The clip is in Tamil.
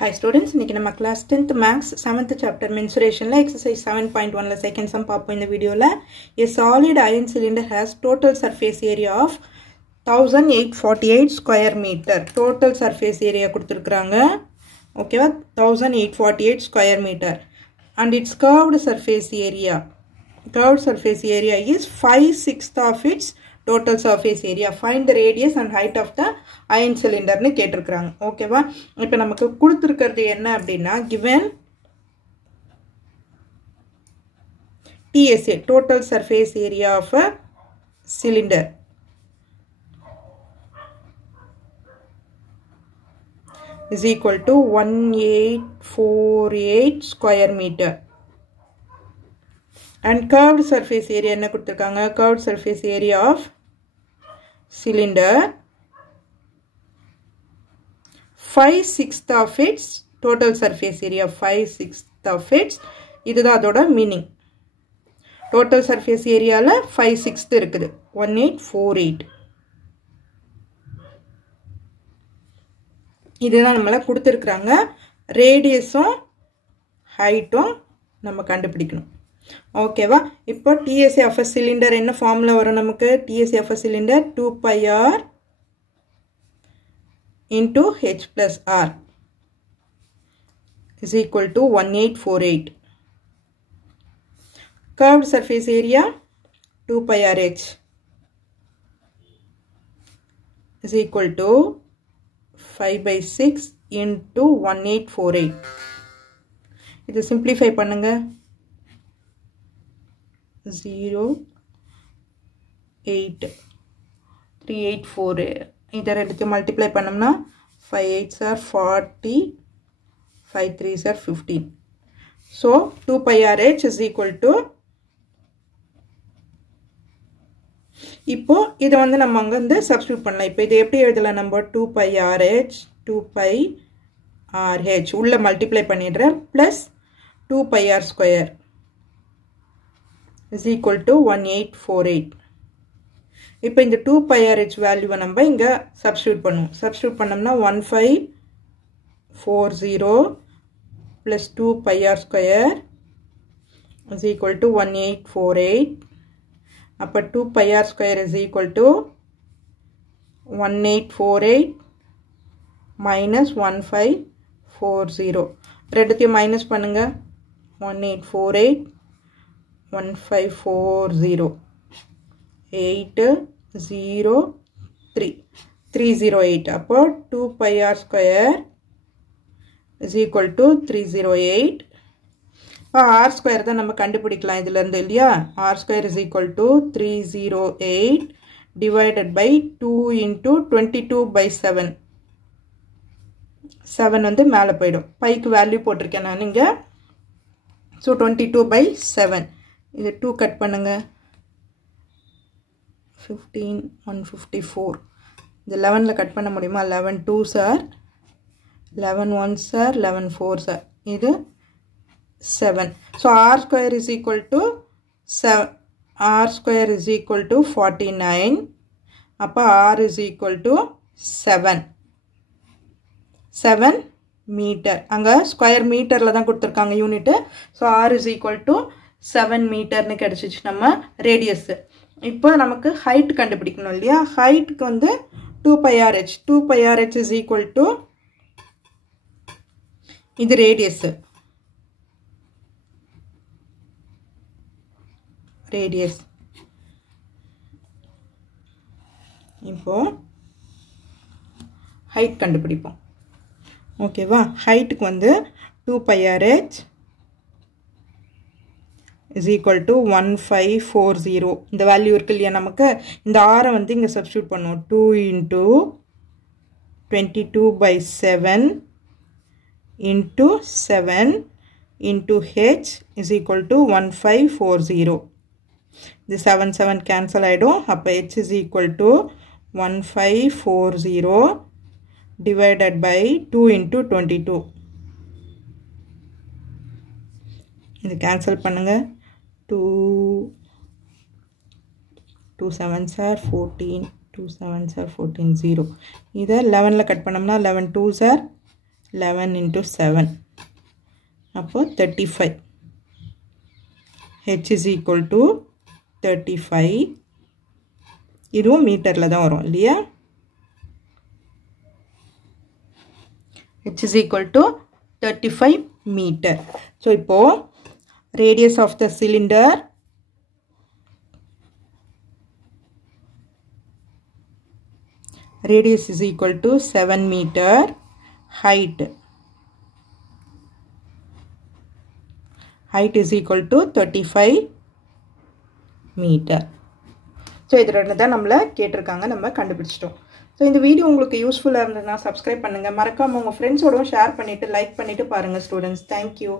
Hi students, இன்னைக்கு நம்ம class 10th maths 7th chapter mensuration la exercise 7.1 la second sum பாப்போம் இந்த வீடியோல. A solid iron cylinder has total surface area of 1848 square meter. Total surface area கொடுத்திருக்காங்க. ஓகேவா? 1848 square meter. And its curved surface area. Curved surface area is 5/6 of its total surface area. Find the radius and height of the iron cylinder னு கேட்டிருக்காங்க. ஓகேவா? இப்போ நமக்கு கொடுத்திருக்கிறது என்ன அப்படினா given TSA total surface area of a cylinder is equal to 1848 square meter. And curved surface area என்ன கொடுத்திருக்காங்க? Curved surface area of cylinder 5/6 of its total surface area. 5/6 of its இதுதான் அதோட meaning. Total surface area ல 5/6 இருக்குது. 1848. இதுதான் நம்மள கொடுத்திருக்காங்க. ரேடியஸும் ஹைட்டும் நம்ம கண்டுபிடிக்கணும். ஓகேவா? இப்போ TSA of a cylinder என்ன ஃபார்முலா வரும் நமக்கு? TSA of a cylinder 2 pi r into h plus r is equal to 1848. Curved surface area 2 pi r h is equal to 5/6 into 1848. இது simplify பண்ணுங்க. 0 8 384 இதை ரெண்டுக்கு மல்டிப்ளை பண்ணோம்னா 5 8s are 40 5 3s are 15. So 2 pi r h is equal to இப்போ இதை வந்து நம்ம அங்க வந்து சப்ஸ்டிட்யூட் பண்ணலாம். இப்போ இதை எப்படி எழுதலாம்? நம்ம 2 pi r h 2 pi r h உள்ள மல்டிப்ளை பண்ணிடுறேன் plus 2 pi r square is equal to 1848. இப்போ இந்த 2 pi r h வேல்யூவை நம்ம இங்க சப்ஸ்டிட்யூட் பண்ணுவோம். சப்ஸ்டிட்யூட் பண்ணோம்னா 1540 plus 2 pi r square is equal to 1848. அப்போ 2 pi r square is equal to 1848 minus 1540. ரெண்டுத்தையும் மைனஸ் பண்ணுங்க. 1848 1540 803 308. அப்போ 2 pi r square is equal to 308. r square தான் நம்ம கண்டுபிடிக்கலாம் இதுல இருந்து இல்லையா? r square is equal to 308 divided by 2 into 22/7. 7 வந்து மேல போய்டும். பைக்கு வேல்யூ போட்டிருக்கேன் நான் இங்க. So 22/7. இது 2 கட் பண்ணுங்க. 15 154. இது 11ல கட் பண்ண முடியுமா? 11 2s are 11 1s are 11 4s are. இது 7. So r square is equal to 7. R square is equal to 49. அப்ப r is equal to 7. 7 meter. அங்க ஸ்கொயர் மீட்டர்ல தான் கொடுத்திருக்காங்க unit. So r is equal to 7 மீட்டர்னு கிடைச்சிச்சு நம்ம ரேடியஸ். இப்போ நமக்கு ஹைட் கண்டுபிடிக்கணும் இல்லையா? ஹைட்க்கு வந்து 2 pi r h. 2 pi r h is equal to இது ரேடியஸ். ரேடியஸ். இப்போ ஹைட் கண்டுபிடிப்போம். ஓகேவா? ஹைட்டுக்கு வந்து 2 pi r h is equal to 1540. இந்த வேல்யூ இருக்கு இல்லையா நமக்கு? இந்த r வந்து இங்க சப்ஸ்டிட்யூட் பண்ணுவோம். 2 into 22/7 into 7 into h is equal to 1540. The 7 7 cancel ஆயிடும். அப்ப h is equal to 1540 divided by 2 into 22. இது கேன்சல் பண்ணுங்க. 2 7s are 14 2 7s are 14 0. இதை 11ல கட் பண்ணோம்னா 11 2s are 11 into 7 அப்போ 35 h is equal to 35 இதுவும் மீட்டர்ல தான் வரும் இல்லையா h is equal to 35 meter so இப்போ radius of the cylinder radius is equal to 7 meter height is equal to 35 meter so இதோட தான் நம்மள கேட்டிருக்காங்க நம்ம கண்டுபிடிச்சிட்டோம் so இந்த வீடியோ உங்களுக்கு யூஸ்ஃபுல்லா இருந்ததுனா Subscribe பண்ணுங்க மறக்காம உங்க ஃப்ரெண்ட்ஸோடவும் ஷேர் பண்ணிட்டு லைக் பண்ணிட்டு பாருங்க ஸ்டூடண்ட்ஸ் thank you